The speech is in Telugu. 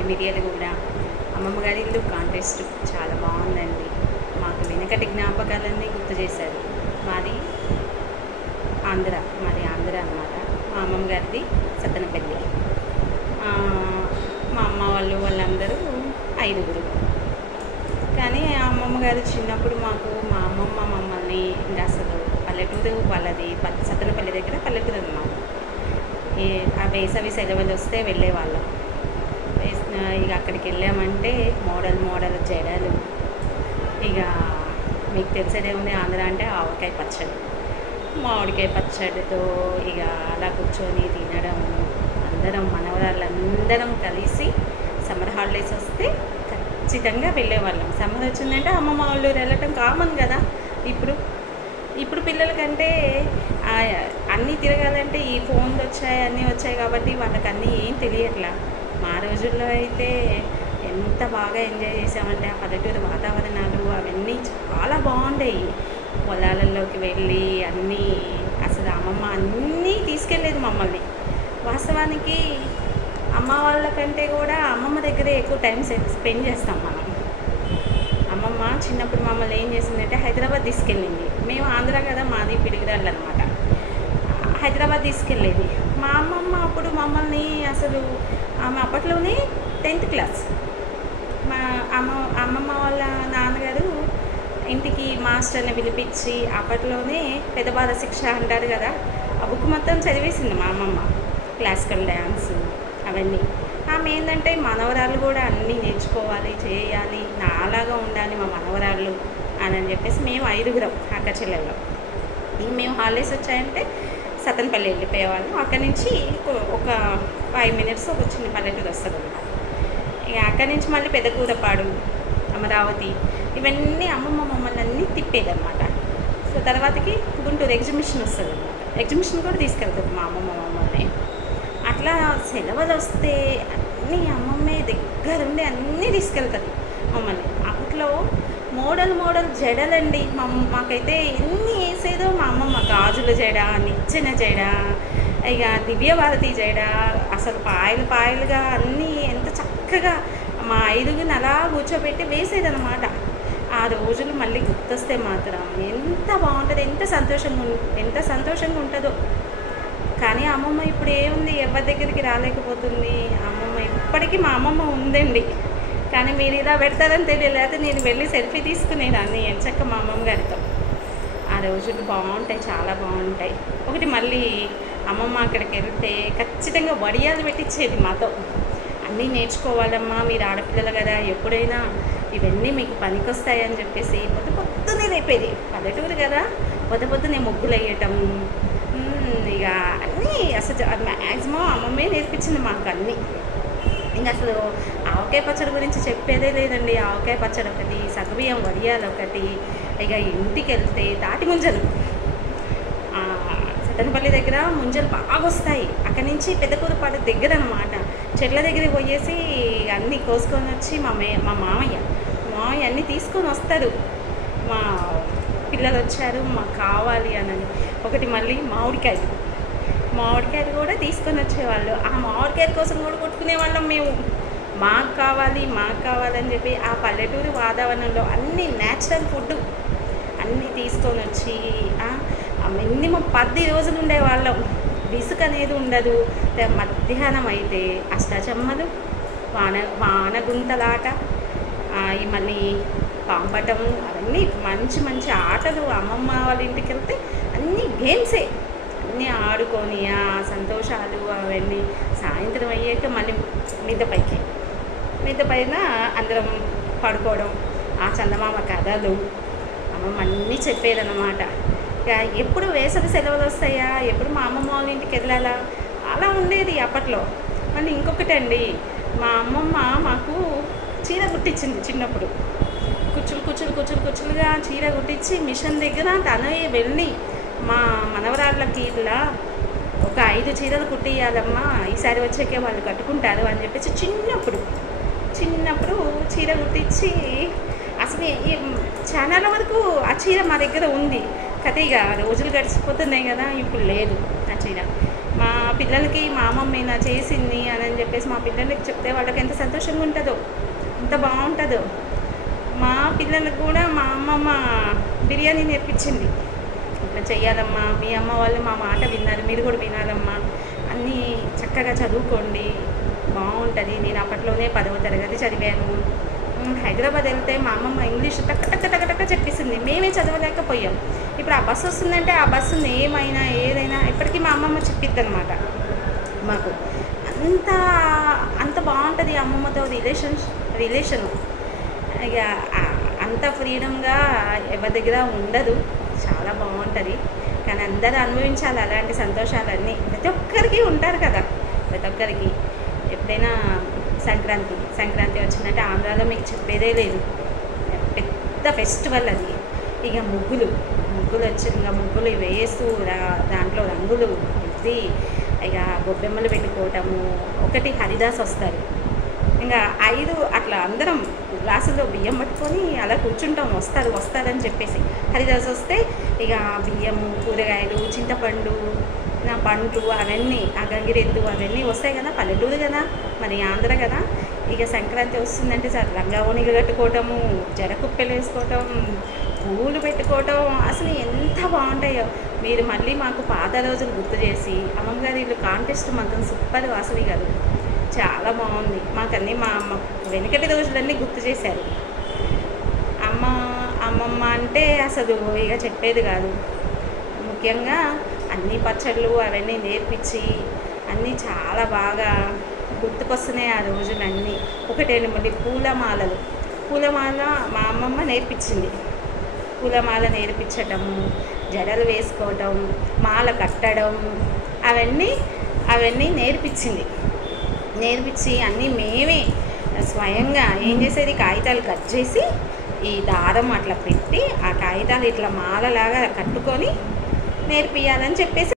మాది మిర్యాలగూడ. అమ్మమ్మ గారి ఇల్లు కాంటెస్ట్ చాలా బాగుందండి. మాకు వెనకటి జ్ఞాపకాలన్నీ గుర్తు చేశారు. మాది ఆంధ్ర అన్నమాట. మా అమ్మమ్మ గారిది సత్తెనపల్లి. మా అమ్మ వాళ్ళందరూ 5గురు. కానీ అమ్మమ్మ గారు చిన్నప్పుడు మాకు మా అమ్మమ్మ మమ్మల్ని ఇంకా అసలు పల్లెటూరు వాళ్ళది సత్తెనపల్లి దగ్గర పల్లెటూరు అన్నమాట. ఆ వేసవి సెలవులు వస్తే వెళ్ళేవాళ్ళం. ఇక అక్కడికి వెళ్ళామంటే మోడల్ జడలు. ఇక మీకు తెలిసేదే ఉంది, ఆంధ్ర అంటే ఆవకాయ పచ్చడి. మామిడికాయ పచ్చడితో ఇక అలా కూర్చొని తినడం. అందరం మనవరాళ్ళందరం కలిసి సమ్మర్ హాలిడేస్ వస్తే ఖచ్చితంగా వెళ్ళేవాళ్ళం. సమ్మర్ వచ్చిందంటే అమ్మమ్మ వాళ్ళు వెళ్ళటం కామన్ కదా. ఇప్పుడు పిల్లలకంటే అన్నీ తిరగాలంటే ఈ ఫోన్లు వచ్చాయి, అన్నీ వచ్చాయి కాబట్టి వాళ్ళకి అన్నీ ఏం తెలియట్లా. మా రోజుల్లో అయితే ఎంత బాగా ఎంజాయ్ చేసామంటే ఆ పల్లెటూరు వాతావరణాలు అవన్నీ చాలా బాగుండేవి. పొలాలలోకి వెళ్ళి అన్నీ అసలు అమ్మమ్మ అన్నీ తీసుకెళ్ళేది మమ్మల్ని. వాస్తవానికి అమ్మ వాళ్ళకంటే కూడా అమ్మమ్మ దగ్గరే ఎక్కువ టైం స్పెండ్ చేస్తాం మనం. అమ్మమ్మ చిన్నప్పుడు మమ్మల్ని ఏం చేసిందంటే హైదరాబాద్ తీసుకెళ్ళింది. మేము ఆంధ్ర కదా, మాది పిడుగురాళ్ళు అనమాట. హైదరాబాద్ తీసుకెళ్ళేది మా అమ్మమ్మ. అప్పుడు మమ్మల్ని అసలు ఆమె అప్పట్లోనే 10th క్లాస్. మా అమ్మమ్మ వాళ్ళ నాన్నగారు ఇంటికి మాస్టర్ని పిలిపించి అప్పట్లోనే పెద్ద బాధ శిక్ష అంటారు కదా, ఆ బుక్ మొత్తం చదివేసింది మా అమ్మమ్మ. క్లాసికల్ డ్యాన్స్ అవన్నీ. ఆమె ఏంటంటే మనవరాళ్ళు కూడా అన్నీ నేర్చుకోవాలి, చేయాలి, నాలాగా ఉండాలి మా మనవరాళ్ళు అని చెప్పేసి మేము 5గురం అక్క చెల్లెళ్ళం. ఇంక మేము హాలిడేస్ వచ్చాయంటే సత్తెనపల్లి వెళ్ళిపోయేవాళ్ళం. అక్కడి నుంచి ఒక 5 minutes ఒక చిన్న పల్లెటూరు వస్తుంది అన్నమాట. ఇక అక్కడి నుంచి మళ్ళీ పెద్దకూరపాడు, అమరావతి ఇవన్నీ అమ్మమ్మ మమ్మల్ని అన్నీ తిప్పేదన్నమాట. సో తర్వాతకి గుంటూరు ఎగ్జిబిషన్ వస్తుంది అన్నమాట. ఎగ్జిబిషన్ కూడా తీసుకెళ్తుంది మా అమ్మమ్మ మమ్మల్ని. అట్లా సెలవులు వస్తే అన్నీ అమ్మమ్మే దగ్గరుండి అన్నీ తీసుకెళ్తుంది మమ్మల్ని. అప్పట్లో మోడల్ జడలండి. మాకైతే ఎన్ని వేసేదో మా అమ్మమ్మ. గాజుల జడ, నిచ్చెన జడ, ఇక దివ్యభారతి జడ, అసలు పాయలుగా అన్నీ ఎంత చక్కగా మా 5గురిని అలా కూర్చోబెట్టి వేసేదన్నమాట. ఆ రోజులు మళ్ళీ గుర్తొస్తే మాత్రం ఎంత బాగుంటుంది, ఎంత సంతోషంగా ఉంటుందో. కానీ అమ్మమ్మ ఇప్పుడు ఏముంది, ఎవరి దగ్గరికి రాలేకపోతుంది. అమ్మమ్మ ఇప్పటికీ మా అమ్మమ్మ ఉందండి. కానీ మీరు ఇలా పెడతారని తెలియదు, లేకపోతే నేను వెళ్ళి సెల్ఫీ తీసుకునేదాన్ని ఎంచక్క మా అమ్మమ్మ గారితో. ఆ రోజులు బాగుంటాయి, చాలా బాగుంటాయి. ఒకటి మళ్ళీ అమ్మమ్మ అక్కడికి వెళ్తే ఖచ్చితంగా వడియాలు పెట్టించేది మాతో. అన్నీ నేర్చుకోవాలమ్మా, మీరు ఆడపిల్లలు కదా, ఎప్పుడైనా ఇవన్నీ మీకు పనికొస్తాయని చెప్పేసి పొద్దున్నే లేపేది. పల్లెటూరు కదా, పొద్దునే ముగ్గులు వేయటం, ఇక అన్నీ అసలు మ్యాక్సిమం అమ్మమ్మే నేర్పించింది మాకు అన్నీ. ఇంకా అసలు ఆవకాయ పచ్చడి గురించి చెప్పేదే లేదండి. ఆవకాయ పచ్చడి ఒకటి, సగ్గుబియ్యం వడియాలు ఒకటి, ఇక ఇంటికి వెళ్తే తాటి ముంజలు. సత్తెనపల్లి దగ్గర ముంజలు బాగా వస్తాయి. అక్కడి నుంచి పెద్దకూరపాడు దగ్గర అనమాట. చెట్ల దగ్గరికి పోయేసి అన్నీ కోసుకొని వచ్చి మా మామయ్య అన్నీ తీసుకొని వస్తారు. మా పిల్లలు వచ్చారు, మాకు కావాలి అని. ఒకటి మళ్ళీ మామిడికాయలు కూడా తీసుకొని వచ్చేవాళ్ళు. ఆ మామిడికాయల కోసం కూడా కొట్టుకునేవాళ్ళం మేము. మాకు కావాలని చెప్పి ఆ పల్లెటూరు వాతావరణంలో అన్నీ న్యాచురల్ ఫుడ్ అన్నీ తీసుకొని వచ్చి మినిమం 10 రోజులు ఉండేవాళ్ళం. విసుగు అనేది ఉండదు. మధ్యాహ్నం అయితే అష్టాచమ్మలు, వానగుంతలాట, మళ్ళీ పాంపటం, అవన్నీ మంచి ఆటలు. అమ్మమ్మ వాళ్ళ ఇంటికి వెళ్తే అన్నీ గేమ్సే, అన్నీ ఆడుకొని ఆ సంతోషాలు అవన్నీ. సాయంత్రం అయ్యాక మళ్ళీ మిద్ద పైన అందరం పడుకోవడం, ఆ చందమామ కథలు అమ్మమ్మ అన్నీ చెప్పేదన్నమాట. ఇక ఎప్పుడు వేసవి సెలవులు వస్తాయా, ఎప్పుడు మా అమ్మమ్మ వాళ్ళ ఇంటికి వెళ్ళాలా, అలా ఉండేది అప్పట్లో. మళ్ళీ ఇంకొకటి అండి, మా అమ్మమ్మ మాకు చీర కుట్టించింది చిన్నప్పుడు. కుచ్చులుగా చీర కుట్టించి మిషన్ దగ్గర తనే వెళ్ళి మా మనవరాళ్ళకి ఇట్లా ఒక 5 చీరలు కుట్టియాలమ్మా, ఈసారి వచ్చాకే వాళ్ళు కట్టుకుంటారు అని చెప్పేసి చిన్నప్పుడు చీర కుట్టించి అసలు చాలా వరకు ఆ చీర మా దగ్గర ఉంది. కథ ఇక రోజులు గడిచిపోతున్నాయి కదా, ఇప్పుడు లేదు ఆ చీర. మా పిల్లలకి మా అమ్మమ్మ ఇలా చేసింది అని చెప్పేసి మా పిల్లలకి చెప్తే వాళ్ళకి ఎంత సంతోషంగా ఉంటుందో, ఎంత బాగుంటుందో. మా పిల్లలకు కూడా మా అమ్మమ్మ బిర్యానీ నేర్పించింది. ఇట్లా చెయ్యాలమ్మా, మీ అమ్మ వాళ్ళు మా మాట విన్నారు, మీరు కూడా వినాలమ్మా, అన్నీ చక్కగా చదువుకోండి, బాగుంటుంది. నేను అప్పట్లోనే 10వ తరగతి చదివాను. హైదరాబాద్ వెళ్తే మా అమ్మమ్మ ఇంగ్లీష్ టక్క టక్క టక్క టక్క చెప్పిస్తుంది, మేమే చదవలేకపోయాం. ఇప్పుడు ఆ బస్సు వస్తుందంటే ఆ బస్సు ఏమైనా ఏదైనా ఇప్పటికీ మా అమ్మమ్మ చెప్పిద్ది అనమాట మాకు. అంత అంత బాగుంటుంది అమ్మమ్మతో రిలేషను. ఇక అంత ఫ్రీడమ్గా ఎవరి దగ్గర ఉండదు, చాలా బాగుంటుంది. కానీ అందరూ అనుభవించాలి అలాంటి సంతోషాలన్నీ. ప్రతి ఒక్కరికి ఉంటారు కదా, ప్రతి ఒక్కరికి. ఎప్పుడైనా సంక్రాంతి వచ్చిందంటే ఆంధ్రాలో మీకు చెప్పేదే లేదు, పెద్ద ఫెస్టివల్ అది. ఇక ముగ్గులు వచ్చి ఇంకా ముగ్గులు వేస్తూ దాంట్లో రంగులు రుద్ది ఇక గొబ్బెమ్మలు పెట్టుకోవటము. ఒకటి హరిదాస్ వస్తారు, ఇంకా 5 అట్లా అందరం గ్లాసులో బియ్యం పట్టుకొని అలా కూర్చుంటాం. వస్తారని చెప్పేసి హరిదాస్ వస్తే ఇక బియ్యము, కూరగాయలు, చింతపండు, పండ్లు అవన్నీ, ఆ గంగిరెద్దు అవన్నీ వస్తాయి కదా. పల్లెటూరు కదా, మరి ఆంధ్ర కదా. ఇక సంక్రాంతి వస్తుందంటే సార్ లంగావోణిగా కట్టుకోవటము, జడకుప్పెలు వేసుకోవటం, పూలు పెట్టుకోవటం, అసలు ఎంత బాగుంటాయో. మీరు మళ్ళీ మాకు పాత రోజులు గుర్తు చేసి, అమ్మమ్మ గారి ఇల్లు కాంటెస్ట్ మాత్రం సూపర్ వాసవి గారు, చాలా బాగుంది. మాకన్నీ మా అమ్మ వెనకటి రోజులన్నీ గుర్తు చేశారు. అమ్మమ్మ అంటే అసలు ఇక చెప్పేది కాదు. ముఖ్యంగా అన్ని పచ్చళ్ళు అవన్నీ నేర్పించి అన్నీ చాలా బాగా గుర్తుకొస్తున్నాయి ఆ రోజులన్నీ. ఒకటేను మళ్ళీ పూలమాల మా అమ్మమ్మ నేర్పించింది. పూలమాల నేర్పించటము, జడలు వేసుకోవటం, మాల కట్టడం, అవన్నీ నేర్పించి అన్నీ మేమే స్వయంగా ఏం చేసేది, కాగితాలు కట్ చేసి ఈ దారం అట్లా పెట్టి ఆ కాగితాలు ఇట్లా మాలలాగా కట్టుకొని నేర్పియాలని చెప్పేసి